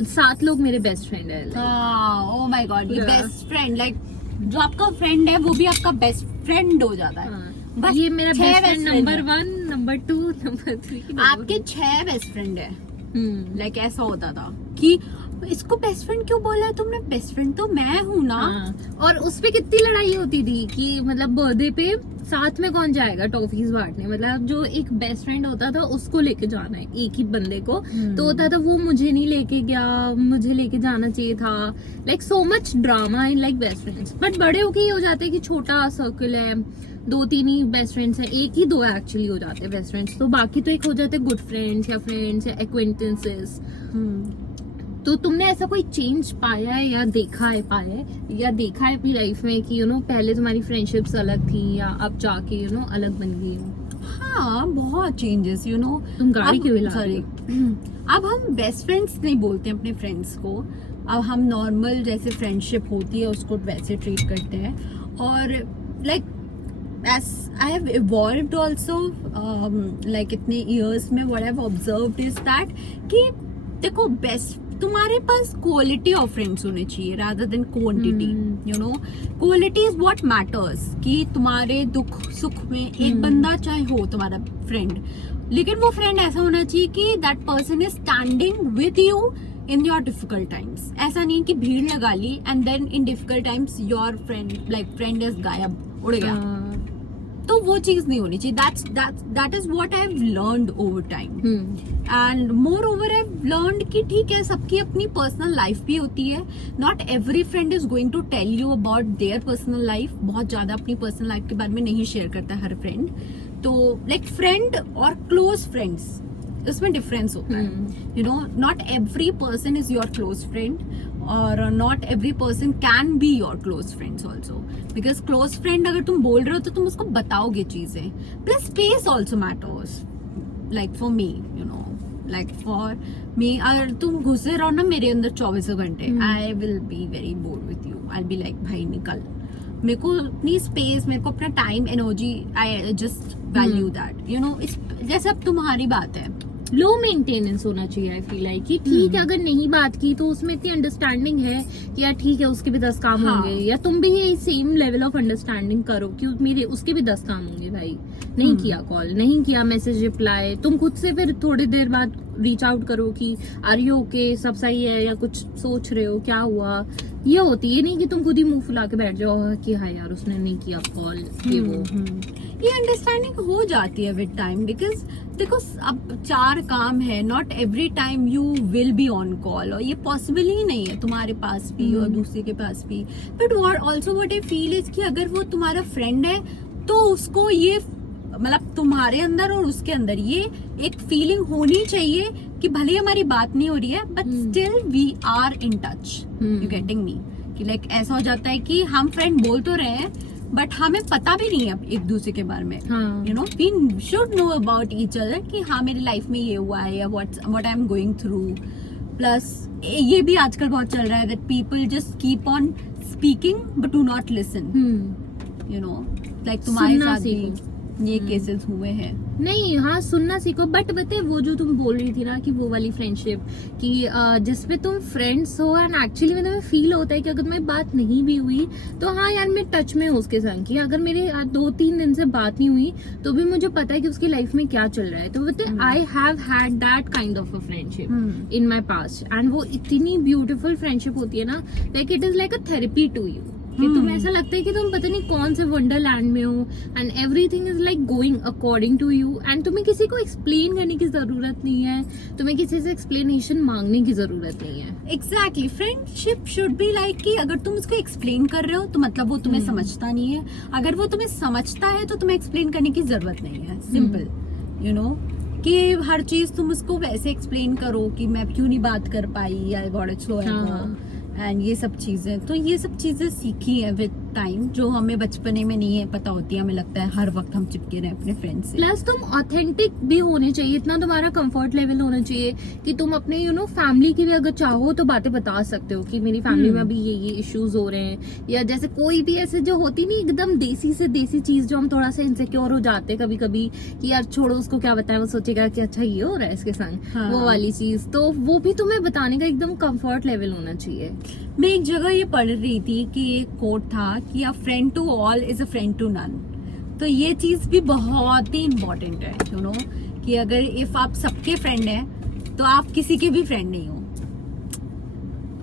7 लोग मेरे बेस्ट फ्रेंड है। ओह माय गॉड, ये पूरा। बेस्ट फ्रेंड, लाइक जो आपका फ्रेंड है वो भी आपका बेस्ट फ्रेंड हो जाता है। बस ये मेरा 6 best best friend friend number है। 1, नंबर 2, नंबर 3। आपके 6 बेस्ट फ्रेंड है। लाइक ऐसा होता था कि इसको बेस्ट फ्रेंड क्यों बोला है तुमने, बेस्ट फ्रेंड तो मैं हूँ ना। और उस पे कितनी लड़ाई होती थी कि मतलब बर्थडे पे साथ में कौन जाएगा टॉफीज बांटने। मतलब जो एक बेस्ट फ्रेंड होता था उसको लेके जाना है, एक ही बंदे को। तो होता था वो मुझे नहीं लेके गया, मुझे लेके जाना चाहिए था। Like so much drama in like best friends. But बड़े होके ये हो जाते हैं कि छोटा सर्कल है, 2-3 ही बेस्ट फ्रेंड्स हैं, 1 ही 2 एक्चुअली हो जाते हैं बेस्ट फ्रेंड्स। तो बाकी तो एक हो जाते हैं गुड फ्रेंड्स या एक्वेंटेंसेस। तो तुमने ऐसा कोई चेंज पाया है या देखा है अपनी लाइफ में कि पहले तुम्हारी फ्रेंडशिप्स अलग थी या अब जाके अलग बन गई हो? हाँ बहुत चेंजेस तुम गाड़ी क्यों हिला सॉरी रही अब हम बेस्ट फ्रेंड्स नहीं बोलते अपने फ्रेंड्स को, अब हम नॉर्मल जैसे फ्रेंडशिप होती है उसको वैसे ट्रीट करते हैं। और like as I have evolved also, like इतने years में what I've observed is that कि देखो बेस्ट तुम्हारे पास क्वालिटी ऑफ फ्रेंड्स होने चाहिए rather than quantity, quality is what matters। कि तुम्हारे दुख सुख में एक बंदा चाहे हो तुम्हारा फ्रेंड, लेकिन वो फ्रेंड ऐसा होना चाहिए कि that person is standing with you in your difficult times. ऐसा नहीं कि भीड़ लगा ली and then in difficult times your friend is गायब, उड़ गया. तो वो चीज नहीं होनी चाहिए. That is what I have learned over time. And moreover I have learned कि ठीक है, सबकी अपनी पर्सनल लाइफ भी होती है. Not every friend is going to tell you about their personal life. बहुत ज्यादा अपनी पर्सनल लाइफ के बारे में नहीं शेयर करता है हर फ्रेंड. तो लाइक फ्रेंड और क्लोज फ्रेंड्स, इसमें डिफरेंस होता है. You know, not every person is your close friend और not every person can be your close friends also. Because close friend अगर तुम बोल रहे हो तो तुम उसको बताओगे चीजें. Plus space also matters. Like for me, you know, like for me, अगर तुम घुसे रहो ना मेरे अंदर 24 घंटे, I will be very bored with you. I be like भाई निकल. मेरे को अपनी स्पेस, मेरे को अपना time, energy, I just value that. You know, जैसे अब तुम्हारी बात है, लो मेंटेनेंस होना चाहिए. आई फील लाइक कि ठीक है, अगर नहीं बात की तो उसमें इतनी अंडरस्टैंडिंग है कि यार ठीक है, उसके भी 10 काम होंगे, या तुम भी ये सेम लेवल ऑफ अंडरस्टैंडिंग करो कि मेरे उसके भी 10 काम होंगे. भाई नहीं किया कॉल, नहीं किया मैसेज रिप्लाई, तुम खुद से फिर थोड़ी देर बाद रीच आउट करो कि आर यू ओके, सब सही है, या कुछ सोच रहे हो, क्या हुआ. ये होती है नहीं कि तुम खुद ही मुंह फुला के बैठ जाओ कि हाँ यार उसने नहीं किया कॉल, ये वो. ये अंडरस्टैंडिंग हो जाती है विद टाइम. बिकॉज देखो, अब 4 काम है, not every time you will be on call, और ये पॉसिबल ही नहीं है तुम्हारे पास भी और दूसरे के पास भी. But also what I feel is कि अगर वो तुम्हारा फ्रेंड है तो उसको ये, मतलब तुम्हारे अंदर और उसके अंदर ये एक फीलिंग होनी चाहिए कि भले ही हमारी बात नहीं हो रही है but still we are in touch. You getting me? कि लाइक ऐसा हो जाता है कि हम फ्रेंड बोल तो रहे हैं बट हमें पता भी नहीं है एक दूसरे के बारे में. You know, we should know about each other कि हाँ मेरी लाइफ में ये हुआ है या what I am going through. Plus ये भी आजकल बहुत चल रहा है that people just keep on speaking but do not listen. You know, like तुम्हारे साथ भी ये केसेस हुए हैं. नहीं, हाँ सुनना सीखो. बट बते वो जो तुम बोल रही थी ना कि वो वाली फ्रेंडशिप कि जिसपे तुम फ्रेंड्स हो एंड एक्चुअली में तुम्हें फील होता है कि अगर मैं बात नहीं भी हुई तो हाँ यार मैं टच में हूँ उसके संग, कि अगर मेरे 2-3 दिन से बात नहीं हुई तो भी मुझे पता है कि उसकी लाइफ में क्या चल रहा है. तो but I have had that kind of a friendship in my past and वो इतनी ब्यूटिफुल फ्रेंडशिप होती है ना, like it is like a therapy to you. कि तुम ऐसा लगता है कि तुम पता नहीं कौन से वंडरलैंड में हो and everything is like going according to you and तुम्हें किसी को एक्सप्लेन करने की जरूरत नहीं है, तुम्हें किसी से एक्सप्लेनेशन मांगने की जरूरत नहीं है. Exactly. Friendship should be like कि अगर तुम उसको एक्सप्लेन कर रहे हो तो मतलब वो तुम्हें समझता नहीं है. अगर वो तुम्हें समझता है तो तुम्हें एक्सप्लेन करने की जरूरत नहीं है. सिंपल. यू नो, कि हर चीज तुम उसको वैसे एक्सप्लेन करो कि मैं क्यों नहीं बात कर पाई या एंड ये सब चीजें. तो ये सब चीजें सीखी है विद टाइम जो हमें बचपने में नहीं है पता होती है. हमें लगता है हर वक्त हम चिपके रहे अपने फ्रेंड से. प्लस तुम ऑथेंटिक भी होने चाहिए, इतना तुम्हारा कंफर्ट लेवल होना चाहिए कि तुम अपने यू नो फैमिली की भी अगर चाहो तो बातें बता सकते हो कि मेरी फैमिली में अभी ये इश्यूज हो रहे हैं, या जैसे कोई भी ऐसे जो होती नहीं एकदम देसी से देसी चीज जो हम थोड़ा सा इनसिक्योर हो जाते हैं कभी कभी कि यार छोड़ो उसको क्या बताएं, वो सोचेगा कि अच्छा ये हो रहा है इसके संग. हाँ. वो वाली चीज तो वो भी तुम्हें बताने का एकदम कंफर्ट लेवल होना चाहिए. मैं एक जगह ये पढ़ रही थी कि एक कोट था कि a friend to all is a friend to none. तो ये चीज भी बहुत ही इम्पोर्टेंट है. यू नो, कि अगर इफ आप सबके फ्रेंड हैं तो आप किसी के भी फ्रेंड नहीं हो.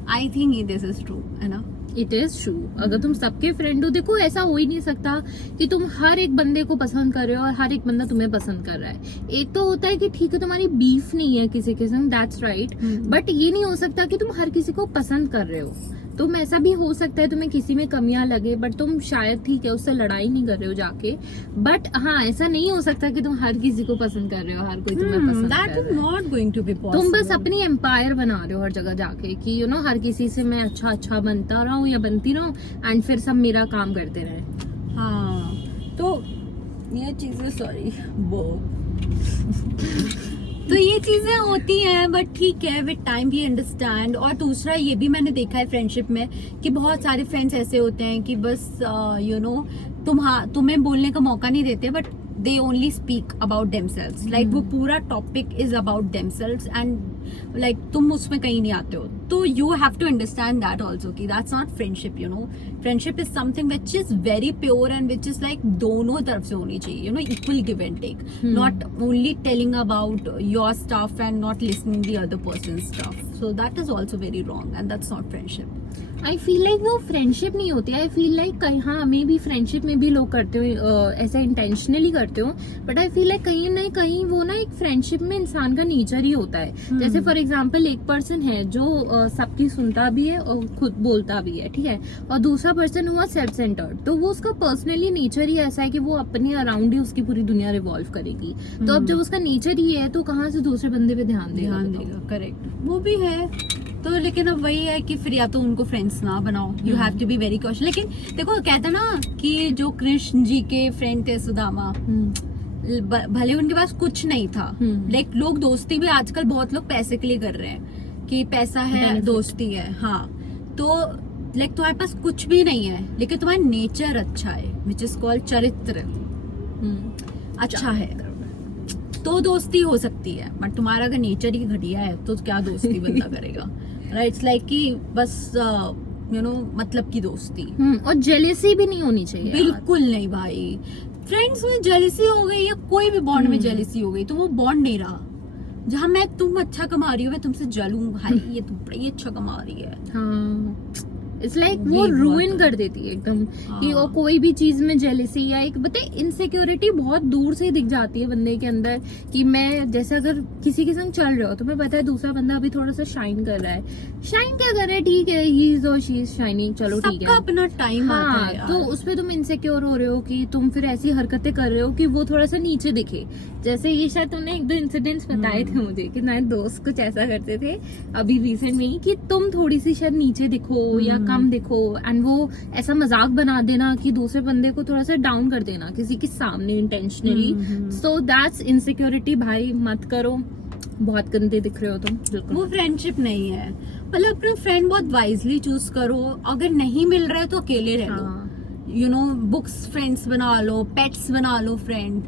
I think this is true, है ना? It is true. अगर तुम सबके फ्रेंड हो, देखो ऐसा हो ही नहीं सकता कि तुम हर एक बंदे को पसंद कर रहे हो और हर एक बंदा तुम्हें पसंद कर रहा है. एक तो होता है कि ठीक है तुम्हारी बीफ नहीं है किसी के संग, दैट्स राइट, बट ये नहीं हो सकता कि तुम हर किसी को पसंद कर रहे हो. तुम ऐसा भी हो सकता है तुम्हें किसी में कमियां लगे बट तुम शायद ठीक है उससे लड़ाई नहीं कर रहे हो जाके. बट हाँ, ऐसा नहीं हो सकता कि तुम हर किसी को पसंद कर रहे हो, हर कोई तुम्हें पसंद कर रहा है. Not going to be possible. तुम बस अपनी एम्पायर बना रहे हो हर जगह जाके कि यू नो हर किसी से मैं अच्छा बनता रहूं या बनती रहूं एंड फिर सब मेरा काम करते रहे. हाँ, तो ये चीजें सॉरी वो तो ये चीजें होती हैं बट ठीक है विद टाइम वी अंडरस्टैंड. और दूसरा ये भी मैंने देखा है फ्रेंडशिप में कि बहुत सारे फ्रेंड्स ऐसे होते हैं कि बस यू नो तुम्हें बोलने का मौका नहीं देते but they only speak about themselves. Like वो पूरा topic is about themselves and like तुम उसमें कहीं नहीं आते हो. तो you have to understand that also कि that's not friendship, you know. Friendship is something which is very pure and which is like दोनों तरफ से होनी चाहिए, you know, equal give and take. Not only telling about your stuff and not listening the other person's stuff. so that is also very wrong and that's not friendship. I feel like वो फ्रेंडशिप नहीं होती. आई फील लाइक कहीं हाँ मे भी फ्रेंडशिप में भी लोग करते हो ऐसा इंटेंशनली करते हो, बट आई फील लाइक कहीं ना कहीं वो ना एक फ्रेंडशिप में इंसान का नेचर ही होता है. जैसे फॉर एग्जांपल एक पर्सन है जो सबकी सुनता भी है और खुद बोलता भी है, ठीक है, और दूसरा पर्सन हुआ सेल्फ सेंटर्ड, तो वो उसका पर्सनली नेचर ही ऐसा है कि वो अपने अराउंड ही उसकी पूरी दुनिया रिवॉल्व करेगी. तो अब जब उसका नेचर ही है तो कहाँ से दूसरे बंदे पे ध्यान देगा. करेक्ट, वो भी है. तो लेकिन अब वही है कि फिर या तो उनको फ्रेंड्स ना बनाओ, you have to be very cautious. लेकिन देखो कहते हैं ना कि जो कृष्ण जी के फ्रेंड थे सुदामा, भले उनके पास कुछ नहीं था, लाइक लोग दोस्ती भी आजकल बहुत लोग पैसे के लिए कर रहे हैं कि पैसा है Benefit. दोस्ती है. हाँ, तो लाइक तुम्हारे पास कुछ भी नहीं है लेकिन तुम्हारा नेचर अच्छा है, विच इज कॉल्ड चरित्र अच्छा है, तो दोस्ती हो सकती है. बट तुम्हारा अगर नेचर ही घटिया है तो क्या दोस्ती बंदा करेगा. राइट, लाइक कि बस यू नो मतलब की दोस्ती. और जेलेसी भी नहीं होनी चाहिए. बिल्कुल नहीं भाई. फ्रेंड्स में जेलेसी हो गई या कोई भी बॉन्ड में जेलेसी हो गई तो वो बॉन्ड नहीं रहा. जहाँ मैं तुम अच्छा कमा रही हो मैं तुमसे जलूं, भाई ये तुम बड़ी अच्छा कमा रही है. हाँ, इट्स लाइक वो ये रूइन बात कर देती है एकदम. कि हाँ. और कोई भी चीज में जेलेसी या एक बताए इनसिक्योरिटी बहुत दूर से दिख जाती है बंदे के अंदर. कि मैं जैसे अगर किसी के संग चल रहे हो तो मैं पता है दूसरा बंदा अभी थोड़ा सा शाइन कर रहा है. शाइन क्या कर रहा है, ठीक है, ही इज और शी इज शाइनिंग, चलो ठीक सबका है. अपना टाइम आता है हाँ, यार. तो उसपे तुम इनसिक्योर हो रहे हो कि तुम फिर ऐसी हरकतें कर रहे हो कि वो थोड़ा सा नीचे दिखे. जैसे ये शायद तुमने एक दो इंसिडेंट्स बताए थे मुझे कि मेरे दोस्त कुछ ऐसा करते थे अभी रिसेंट में ही कि तुम थोड़ी सी शायद नीचे दिखो या कम दिखो, एंड वो ऐसा मजाक बना देना कि दूसरे बंदे को थोड़ा सा डाउन कर देना किसी के सामने इंटेंशनली. So that's insecurity. भाई मत करो, बहुत गंदे दिख रहे हो तुम. बिल्कुल वो फ्रेंडशिप नहीं है. मतलब अपना फ्रेंड बहुत वाइजली चूज करो. अगर नहीं मिल रहा है तो अकेले रह लो. हाँ. यू नो, बुक्स फ्रेंड्स बना लो, पेट्स बना लो फ्रेंड,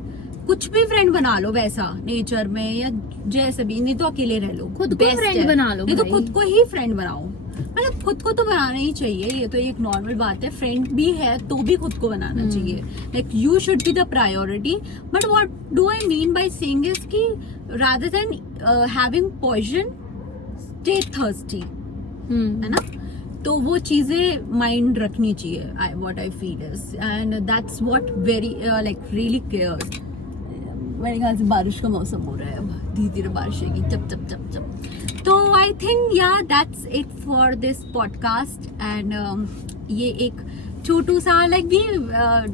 कुछ भी फ्रेंड बना लो वैसा नेचर में या जैसे भी. नहीं तो अकेले रह लो, खुद को Best friend है. बना लो नहीं तो भाई. खुद को ही फ्रेंड बनाओ. मतलब खुद को तो बनाना ही चाहिए, ये तो एक नॉर्मल बात है. फ्रेंड भी है तो भी खुद को बनाना चाहिए. Like you should be the priority. But what do I mean by saying is कि rather than having poison stay thirsty, है ना. तो वो चीजें माइंड रखनी चाहिए. What I feel is and that's what very like really care. मेरे ख्याल से बारिश का मौसम हो रहा है, अब धीरे धीरे बारिश आएगी, चप चप चप चप. तो I think yeah that's it for this podcast. And ये एक छोटू सा like we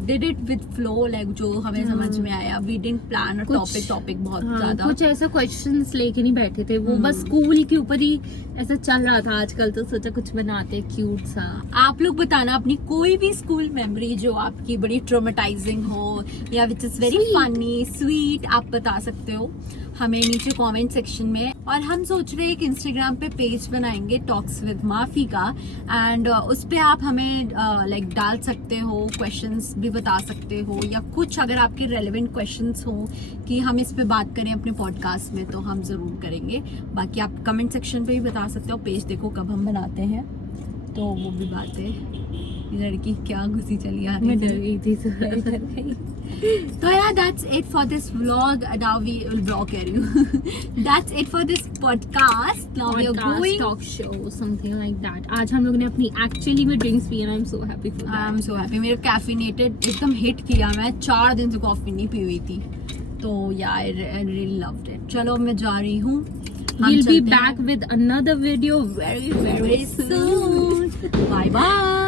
did it with flow, like जो हमें समझ में आया. We didn't plan a topic बहुत हाँ, ज्यादा. कुछ ऐसा क्वेश्चंस लेके नहीं बैठे थे, वो बस स्कूल के ऊपर ही ऐसा चल रहा था आजकल, तो सोचा कुछ बनाते क्यूट सा. आप लोग बताना अपनी कोई भी स्कूल मेमोरी जो आपकी बड़ी ट्रॉमेटाइजिंग हो या which is very funny sweet, आप बता सकते हो हमें नीचे कमेंट सेक्शन में. और हम सोच रहे हैं कि इंस्टाग्राम पे पेज बनाएंगे टॉक्स विद माफी का. एंड उस पे आप हमें लाइक डाल सकते हो, क्वेश्चंस भी बता सकते हो या कुछ अगर आपके रेलेवेंट क्वेश्चंस हो कि हम इस पे बात करें अपने पॉडकास्ट में तो हम जरूर करेंगे. बाकी आप कमेंट सेक्शन पे भी बता सकते हो. पेज देखो कब हम बनाते हैं, तो वो भी बात है. ये लड़की क्या घुसी चली आ मैं रही डर थी. गई थी थोड़ा. तो यार that's it for this vlog. Now we will blog कह रही हूँ. That's it for this podcast. Now we are going talk show something like that. आज हम लोगों ने अपनी एक्चुअली में ड्रिंक्स पी and I am so happy for I am that. So happy. मेरे कैफिनेटेड एकदम हिट किया. मैं 4 दिन से कॉफी नहीं पी हुई थी, तो या आई रियली लव्ड इट. चलो मैं जा रही हूँ. We'll be back with another video very very soon. Bye bye.